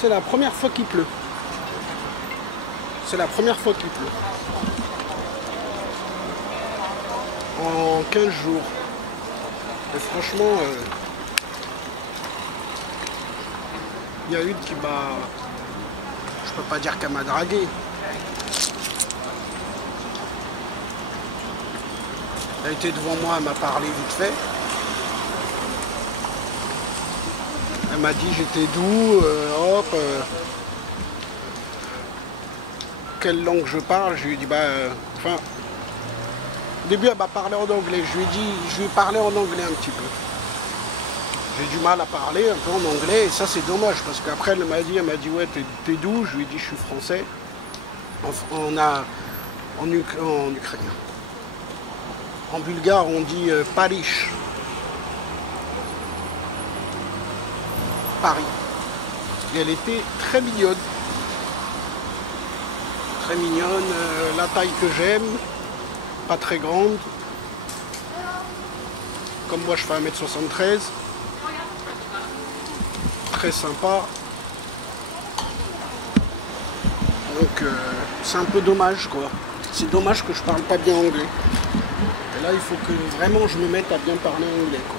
C'est la première fois qu'il pleut. C'est la première fois qu'il pleut. En 15 jours. Et franchement, il y a une qui m'a... Je peux pas dire qu'elle m'a dragué. Elle était devant moi, elle m'a parlé vite fait. Elle m'a dit j'étais doux, quelle langue je parle. Je lui ai dit enfin, au début elle m'a parlé en anglais. Je lui ai parlé en anglais un petit peu. J'ai du mal à parler un peu en anglais et ça c'est dommage parce qu'après elle m'a dit ouais t'es doux. Je lui ai dit je suis français. En ukrainien. En bulgare on dit Paris. Paris. Et elle était très mignonne. Très mignonne, la taille que j'aime, pas très grande. Comme moi je fais 1m73. Très sympa. Donc c'est un peu dommage quoi. C'est dommage que je parle pas bien anglais. Et là il faut que vraiment je me mette à bien parler anglais quoi.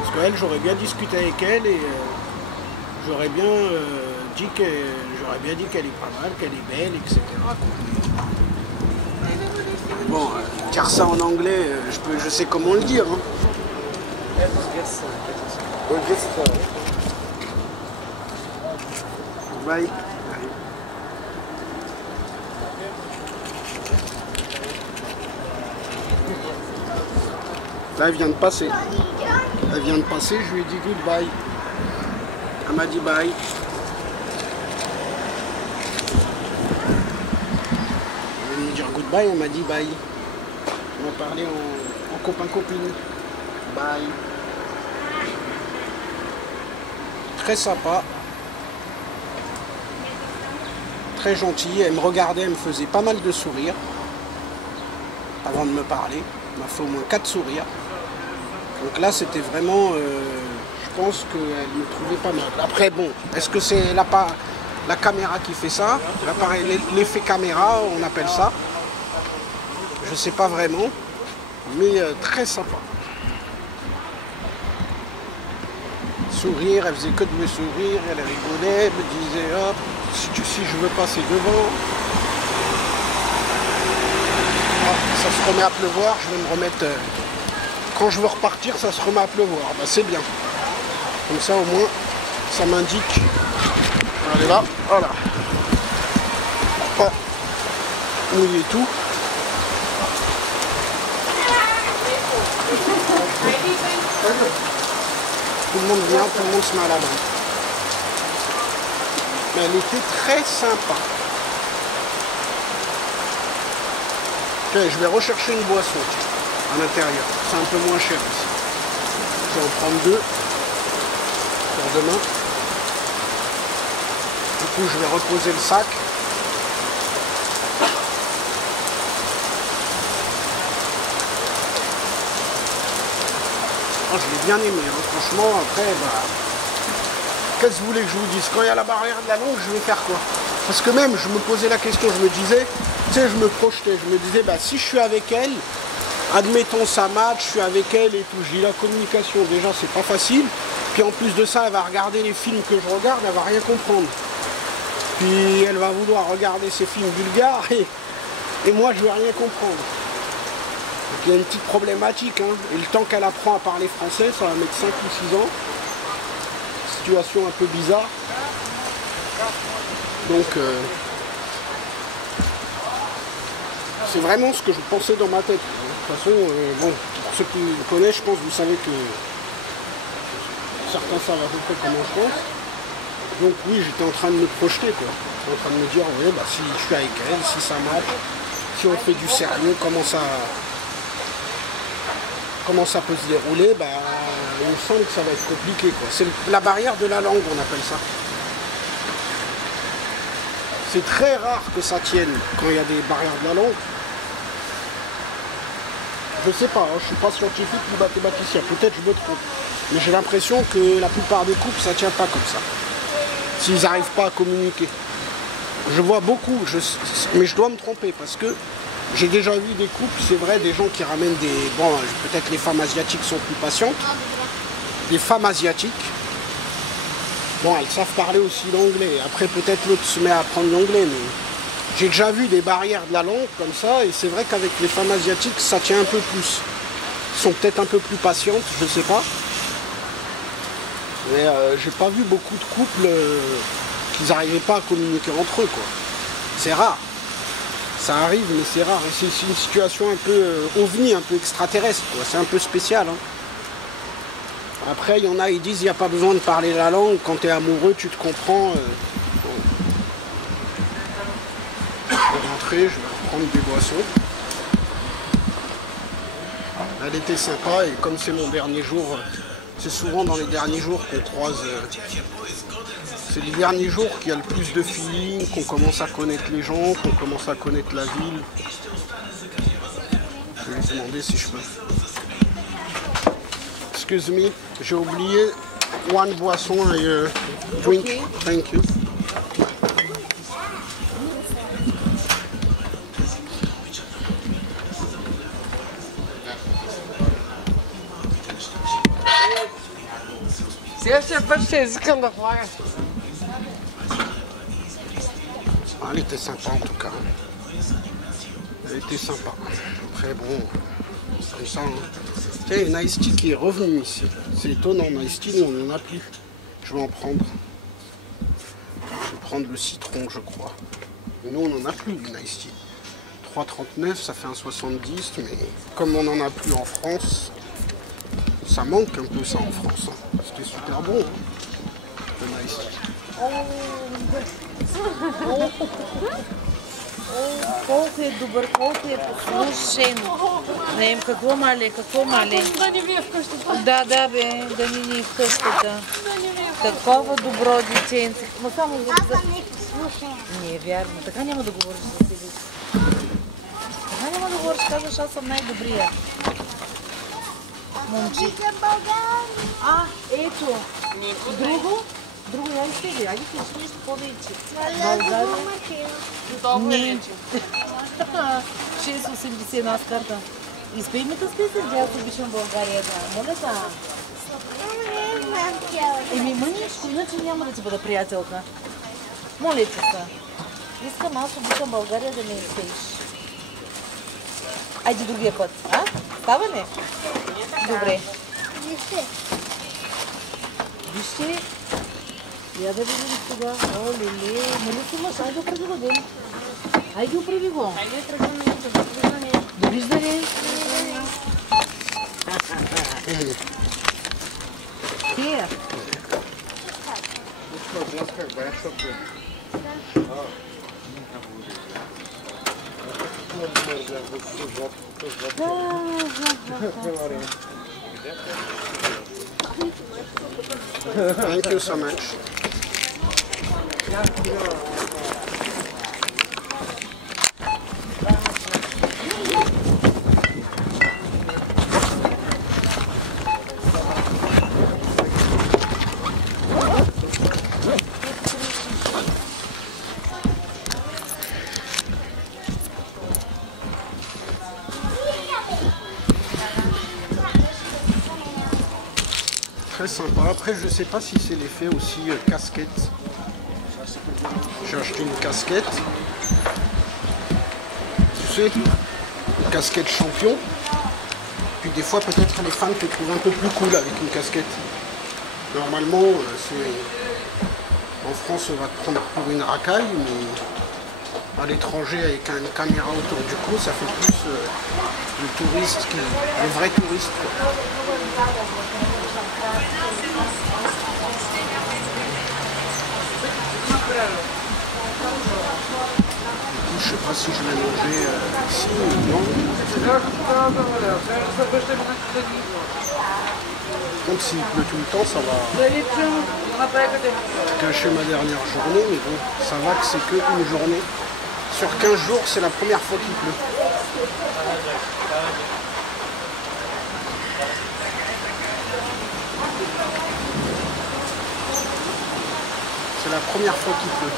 Parce qu'elle, j'aurais bien discuté avec elle et j'aurais bien dit qu'elle est pas mal, qu'elle est belle, etc. quoi. Bon, dire ça en anglais, je sais comment le dire. Hein. Bye. Là, elle vient de passer. Elle vient de passer, je lui ai dit goodbye. Elle m'a dit bye. Elle vient de me dire goodbye, elle m'a dit bye. On m'a parlé en copain-copine. Bye. Très sympa. Très gentille. Elle me regardait, elle me faisait pas mal de sourires. Avant de me parler. Elle m'a fait au moins 4 sourires. Donc là, c'était vraiment, je pense qu'elle me trouvait pas mal. Après, bon, est-ce que c'est la caméra qui fait ça? L'effet caméra, on appelle ça. Je sais pas vraiment, mais très sympa. Sourire, elle faisait que de me sourire, elle rigolait, elle me disait, hop, si je veux passer devant. Ah, ça se remet à pleuvoir, je vais me remettre... Quand je veux repartir, ça se remet à pleuvoir. Bah, c'est bien. Comme ça, au moins, ça m'indique. Allez là, voilà. Pas mouiller tout. Tout le monde vient, tout le monde se met à la main. Mais elle était très sympa. Ok, je vais rechercher une boisson. À l'intérieur, c'est un peu moins cher ici. Je vais en prendre 2 pour demain. Du coup, je vais reposer le sac. Oh, je l'ai bien aimé, hein. Franchement, après, qu'est-ce que vous voulez que je vous dise? Quand il y a la barrière de la langue, je vais faire quoi? Parce que même, je me posais la question, je me disais, tu sais, je me projetais, je me disais, si je suis avec elle, admettons ça match, je suis avec elle et tout, je dis la communication, déjà c'est pas facile, puis en plus de ça, elle va regarder les films que je regarde, elle va rien comprendre. Puis elle va vouloir regarder ces films bulgares et moi je vais rien comprendre. Donc il y a une petite problématique, hein. Et le temps qu'elle apprend à parler français, ça va mettre 5 ou 6 ans. Situation un peu bizarre. Donc c'est vraiment ce que je pensais dans ma tête. De toute façon, bon, pour ceux qui me connaissent, je pense que vous savez que certains savent à peu près comment je pense. Donc oui, j'étais en train de me projeter, quoi. J'étais en train de me dire, ouais, si je suis avec elle, si ça match, si on fait du sérieux, comment ça peut se dérouler, il me semble que ça va être compliqué, quoi. C'est la barrière de la langue, on appelle ça. C'est très rare que ça tienne quand il y a des barrières de la langue. Je sais pas, hein, je suis pas scientifique ni mathématicien, peut-être je me trompe. Mais j'ai l'impression que la plupart des couples, ça tient pas comme ça. S'ils n'arrivent pas à communiquer. Je vois beaucoup, mais je dois me tromper parce que j'ai déjà vu des couples, c'est vrai, des gens qui ramènent des... Bon, peut-être les femmes asiatiques sont plus patientes. Les femmes asiatiques, bon, elles savent parler aussi l'anglais. Après, peut-être l'autre se met à apprendre l'anglais, mais j'ai déjà vu des barrières de la langue comme ça, et c'est vrai qu'avec les femmes asiatiques, ça tient un peu plus. Elles sont peut-être un peu plus patientes, je sais pas. Mais j'ai pas vu beaucoup de couples qui n'arrivaient pas à communiquer entre eux, quoi. C'est rare. Ça arrive, mais c'est rare. Et c'est une situation un peu ovni, un peu extraterrestre, quoi. C'est un peu spécial, hein. Après, il y en a, ils disent, il n'y a pas besoin de parler la langue. Quand tu es amoureux, tu te comprends. Bon. Je vais rentrer, je vais reprendre des boissons. Elle était sympa, et comme c'est mon dernier jour, c'est souvent dans les derniers jours qu'on croise... c'est les derniers jours qu'il y a le plus de feeling, qu'on commence à connaître les gens, qu'on commence à connaître la ville. Je vais lui demander si je peux. Excuse me, j'ai oublié one boisson et drink. Okay. Thank you. Elle était sympa en tout cas. Elle était sympa. Après bon, comme ça. Hein. Tiens, il y a une Ice Tea qui est revenu ici. C'est étonnant, Ice Tea, on n'en a plus. Je vais en prendre. Je vais prendre le citron, je crois. Nous, on n'en a plus une Ice Tea. 3,39, ça fait un 70, mais comme on n'en a plus en France, ça manque un peu ça en France. Hein. C'était super bon, hein, le Ice Tea. Колко е добър, колко е послушен. Не им какво мале, какво мале. Да не ви е вкъщи. Да, да бе, да ни е вкъщата. Такова добро детенце. Ма само за... Аз съм непослушен. Не е вярно, така няма да говориш за себе си. Така няма да говориш, казваш, аз съм най-добрия. Момче. Обичам България. А, ето. Друго? Друго я изтегли. Айде кажи нещо повече. България. Долу е вече. 6,81 аз карта. Изпей ми да списък, аз обичам България, да. Моля да. Еми мъничко, иначе няма да ти бъда приятелка. Моля ти се. Искам аз обичам България да ме изпееш. Айде другия път, а? Става ли? Добре. Вижте. Вижте. Я да видим сега. О, леле. Нали си имаш? Айде оправи го, ден. Айде оправи го. Айде тръгваме до довиждане. Довиждане. Here. Thank you so much. Très sympa. Après, je sais pas si c'est l'effet aussi casquette. J'ai acheté une casquette. Tu sais, une casquette champion. Puis des fois, peut-être les femmes te trouvent un peu plus cool avec une casquette. Normalement, en France, on va te prendre pour une racaille, mais à l'étranger, avec une caméra autour du cou, ça fait plus le touriste, le vrai touriste, quoi. Je sais pas si je vais manger ici ou non. Donc s'il pleut tout le temps, ça va gâcher ma dernière journée, mais bon, ça va que c'est qu'une journée. Sur 15 jours, c'est la première fois qu'il pleut. C'est la première fois qu'il pleut.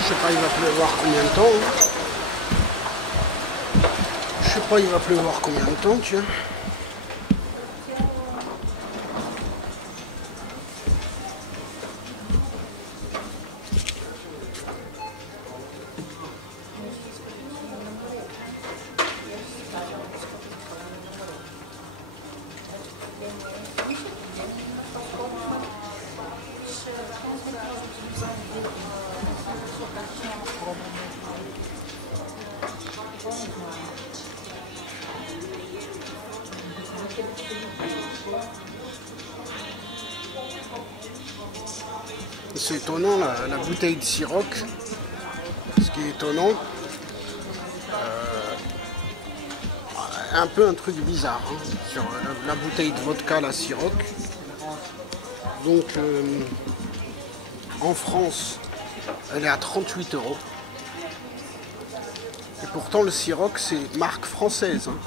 Je sais pas, il va pleuvoir combien de temps. Hein. Je sais pas, il va pleuvoir combien de temps, tiens. C'est étonnant la bouteille de Ciroc. Ce qui est étonnant, un peu un truc bizarre hein, sur la bouteille de vodka, la Ciroc. Donc en France, elle est à 38 €. Et pourtant le Ciroc c'est marque française. Hein.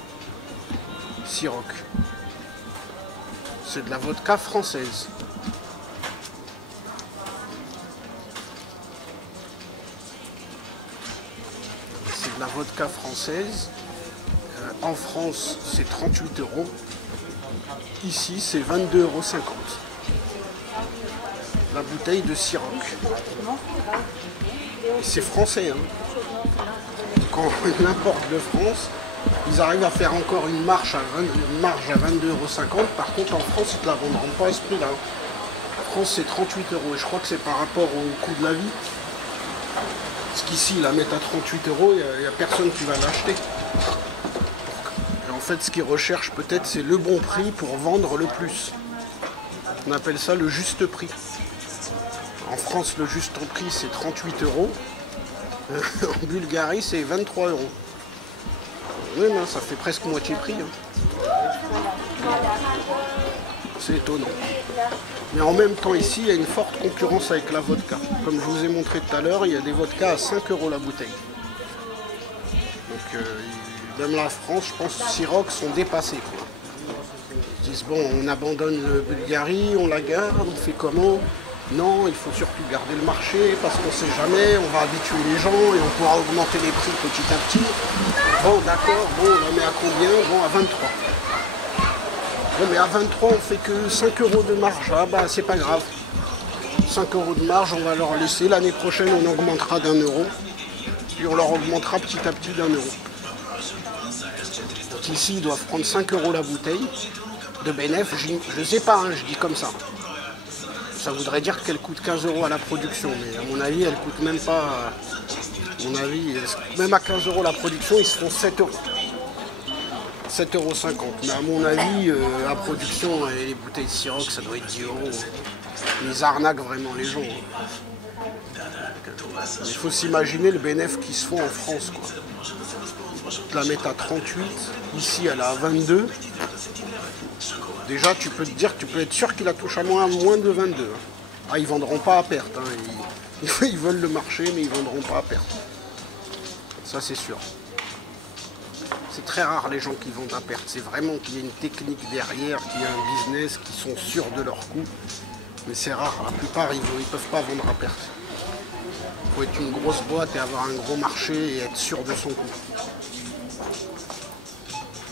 Ciroc. C'est de la vodka française. C'est de la vodka française. En France, c'est 38 €. Ici, c'est 22,50 €. La bouteille de Ciroc. C'est français. Hein. Quand ils l'importent de France, ils arrivent à faire encore une marge à 22,50 €. Par contre, en France, ils ne te la vendront pas à ce prix-là. En France, c'est 38 € et je crois que c'est par rapport au coût de la vie. Parce qu'ici, ils la mettent à 38 €, il n'y a personne qui va l'acheter. Et en fait, ce qu'ils recherchent peut-être, c'est le bon prix pour vendre le plus. On appelle ça le juste prix. En France, le juste prix, c'est 38 €. En Bulgarie, c'est 23 €. Oui, mais ça fait presque moitié prix. Hein. C'est étonnant. Mais en même temps, ici, il y a une forte concurrence avec la vodka. Comme je vous ai montré tout à l'heure, il y a des vodkas à 5 € la bouteille. Donc, même la France, je pense, Ciroc sont dépassés. Quoi. Ils disent, bon, on abandonne la Bulgarie, on la garde, on fait comment? Non, il faut surtout garder le marché parce qu'on ne sait jamais, on va habituer les gens et on pourra augmenter les prix petit à petit. Bon, d'accord, bon, on la met à combien? Bon, à 23. Bon, mais à 23, on fait que 5 € de marge. Ah bah, c'est pas grave. 5 € de marge, on va leur laisser. L'année prochaine, on augmentera d'1 €. Puis on leur augmentera petit à petit d'1 €. Donc ici, ils doivent prendre 5 € la bouteille de bénéf. Je ne sais pas, hein, je dis comme ça. Ça voudrait dire qu'elle coûte 15 € à la production, mais à mon avis, elle coûte même pas. À mon avis, même à 15 € la production, ils se font 7 €. 7,50 €. Mais à mon avis, la production et les bouteilles de Ciroc, ça doit être 10 €. Ils arnaquent vraiment les gens. Il faut s'imaginer le bénéfice qu'ils se font en France. Quoi. Ils te la mettent à 38, ici elle est à 22. Déjà, tu peux te dire, tu peux être sûr qu'il la touche à moins de 22. Ah, ils vendront pas à perte. Hein. Ils veulent le marché, mais ils vendront pas à perte. Ça, c'est sûr. C'est très rare les gens qui vendent à perte. C'est vraiment qu'il y a une technique derrière, qu'il y a un business, qui sont sûrs de leur coût. Mais c'est rare. La plupart, ils ne peuvent pas vendre à perte. Il faut être une grosse boîte et avoir un gros marché et être sûr de son coût.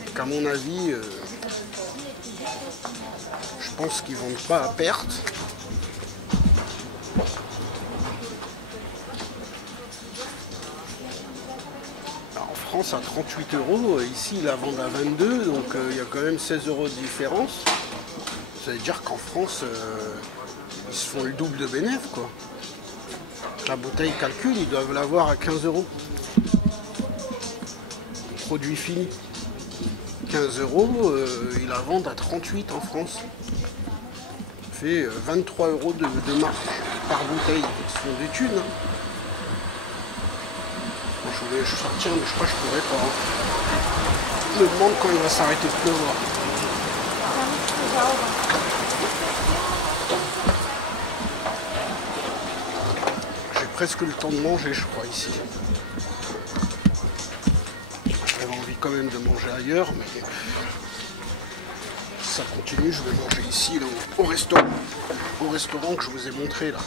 Donc, à mon avis, je pense qu'ils ne vendent pas à perte. En France à 38 €, ici ils la vendent à 22, donc il y a quand même 16 € de différence. Ça veut dire qu'en France, ils se font le double de bénéfice, quoi. La bouteille calcul, ils doivent l'avoir à 15 €. Produit fini. 15 €, ils la vendent à 38 en France. Ça fait 23 € de marge par bouteille. Ce sont des thunes. Hein. Bon, je voulais sortir, mais je crois que je pourrais pas. Hein. Je me demande quand il va s'arrêter de pleuvoir. J'ai presque le temps de manger, je crois, ici. J'avais envie quand même de manger ailleurs, mais si ça continue, je vais manger ici, là, au restaurant. Au restaurant que je vous ai montré, là.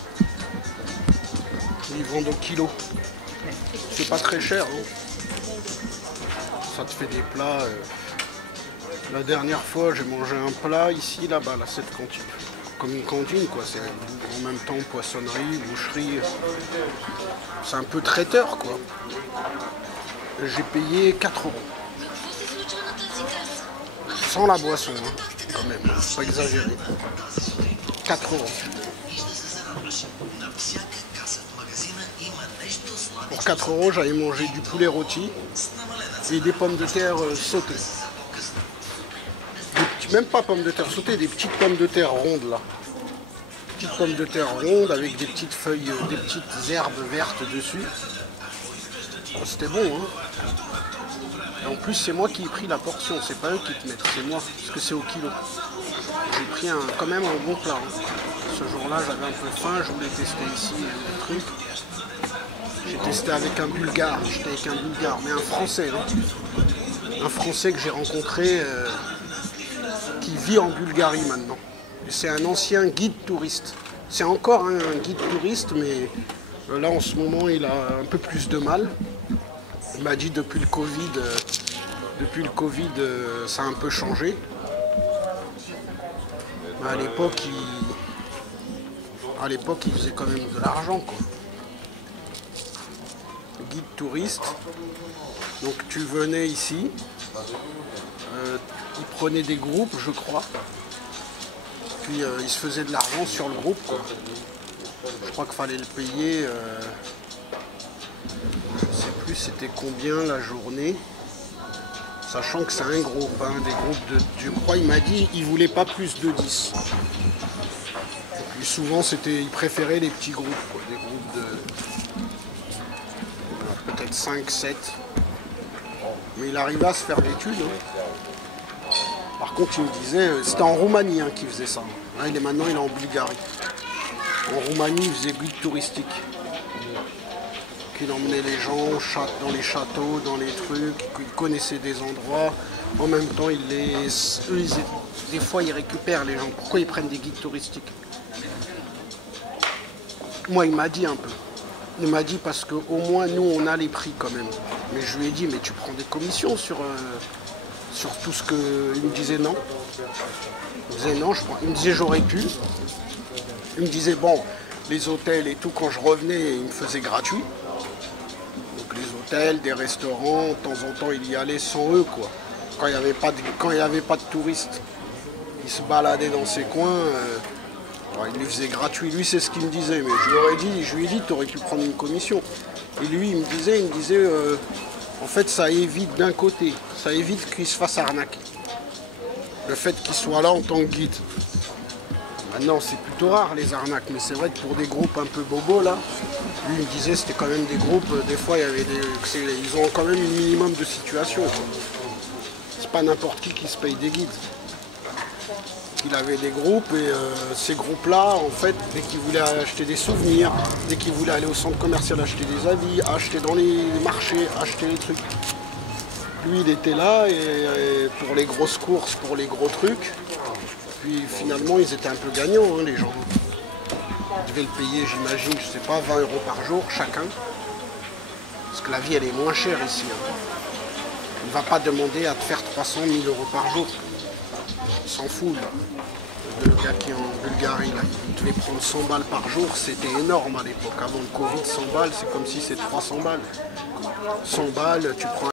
Ils vendent au kilo. C'est pas très cher, hein. Ça te fait des plats. La dernière fois, j'ai mangé un plat ici, là-bas, là, cette cantine. Comme une cantine, quoi. C'est en même temps poissonnerie, boucherie. C'est un peu traiteur, quoi. J'ai payé 4 €. Sans la boisson, hein, quand même. Faut pas exagérer. 4 €. Pour 4 €, j'avais mangé du poulet rôti et des pommes de terre sautées. Même pas pommes de terre sautées, des petites pommes de terre rondes là. Petites pommes de terre rondes avec des petites feuilles, des petites herbes vertes dessus. Oh, c'était bon, hein. Et en plus, c'est moi qui ai pris la portion, c'est pas eux qui te mettent, c'est moi, parce que c'est au kilo. J'ai pris quand même un bon plat. Hein. Ce jour-là, j'avais un peu faim, je voulais tester ici le truc. J'ai testé avec un Bulgare, j'étais avec un Bulgare, mais un Français, hein. Un Français que j'ai rencontré qui vit en Bulgarie maintenant. C'est un ancien guide touriste. C'est encore un guide touriste, mais là en ce moment il a un peu plus de mal. Il m'a dit depuis le Covid, ça a un peu changé. Mais à l'époque, il faisait quand même de l'argent, quoi. Guide touriste. Donc tu venais ici, il prenait des groupes, je crois. Puis il se faisait de l'argent sur le groupe, quoi. Je crois qu'il fallait le payer. Je ne sais plus c'était combien la journée. Sachant que c'est un groupe, hein, des groupes de. Je crois il m'a dit il voulait pas plus de 10. Et puis souvent il préférait les petits groupes, quoi, des groupes de peut-être 5, 7. Mais il arrivait à se faire des thunes. Hein. Par contre, il me disait, c'était en Roumanie hein, qu'il faisait ça. Là, maintenant, il est en Bulgarie. En Roumanie, il faisait guide touristique. Il emmenait les gens dans les châteaux, dans les trucs. Il connaissait des endroits. En même temps, des fois, ils récupèrent les gens. Pourquoi ils prennent des guides touristiques? Moi, il m'a dit un peu. Il m'a dit parce qu'au moins, nous, on a les prix quand même. Mais je lui ai dit, mais tu prends des commissions sur tout ce que... Il me disait non. Il me disait non, il me disait j'aurais pu. Il me disait, bon, les hôtels et tout, quand je revenais, il me faisait gratuit. Donc les hôtels, des restaurants, de temps en temps, il y allait sans eux, quoi. Quand il n'y avait pas de touristes. Il se baladait dans ses coins. Il lui faisait gratuit. Lui, c'est ce qu'il me disait. Mais je lui ai dit, tu aurais pu prendre une commission. Et lui, il me disait, en fait, ça évite d'un côté, ça évite qu'il se fasse arnaquer. Le fait qu'il soit là en tant que guide. Maintenant, c'est plutôt rare les arnaques, mais c'est vrai que pour des groupes un peu bobos, là, lui, il me disait, c'était quand même des groupes, des fois, ils ont quand même un minimum de situation. C'est pas n'importe qui se paye des guides. Il avait des groupes et ces groupes-là, en fait, dès qu'ils voulaient acheter des souvenirs, dès qu'ils voulaient aller au centre commercial acheter des habits, acheter dans les marchés, acheter les trucs. Lui, il était là et pour les grosses courses, pour les gros trucs. Puis finalement, ils étaient un peu gagnants, hein, les gens. Ils devaient le payer, j'imagine, je sais pas, 20 € par jour chacun. Parce que la vie, elle est moins chère ici. Hein. On ne va pas demander à te faire 300 000 € par jour. Il s'en fout, là. Le gars qui est en Bulgarie, là, il devait prendre 100 balles par jour, c'était énorme à l'époque. Avant le Covid, 100 balles, c'est comme si c'était 300 balles. 100 balles, tu prends